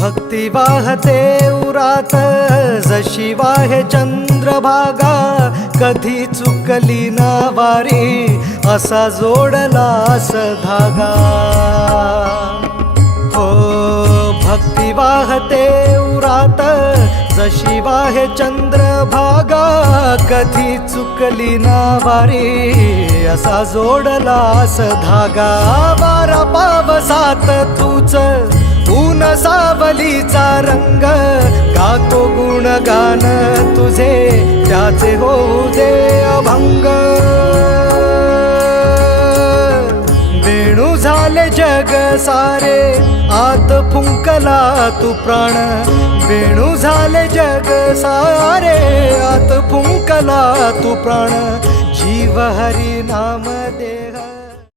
भक्ति भक्तिवाहते उर जशिवा चंद्रभागा कधी चुकली ना वारी असा जोडला स धागा ओ भक्तिवाहते उर चंद्रभागा कधी चुकली ना वारी असा जोडला सधागा धागा वारा सावलीचा रंग गातो गुण गान तुझे हो अभंग दे वेणू झाले जग सारे आत फुंकला तू प्राण वेणू झाले जग सारे आत फुंकला तू प्राण जीव हरी नाम देहा